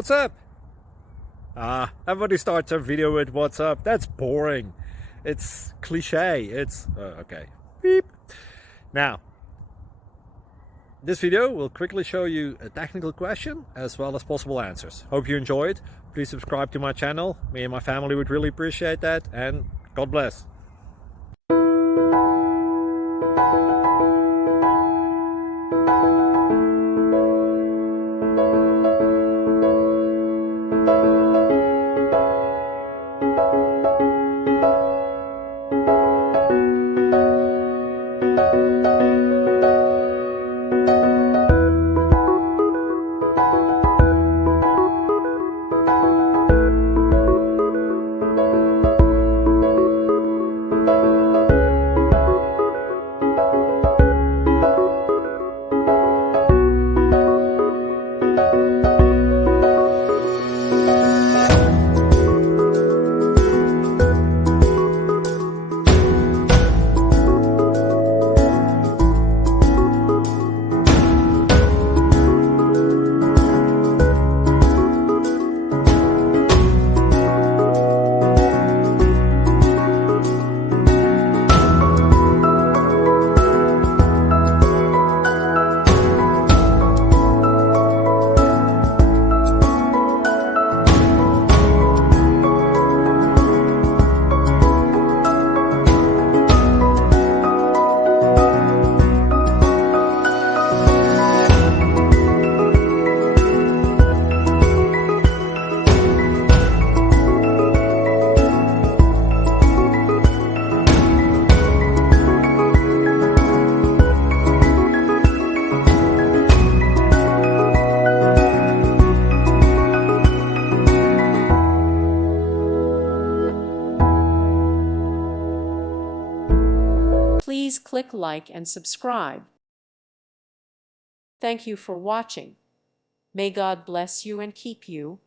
What's up? Everybody starts their video with what's up. That's boring. It's cliche. It's okay. Beep. Now, this video will quickly show you a technical question as well as possible answers. Hope you enjoyed. Please subscribe to my channel. Me and my family would really appreciate that, and God bless. Please click like and subscribe. Thank you for watching. May God bless you and keep you.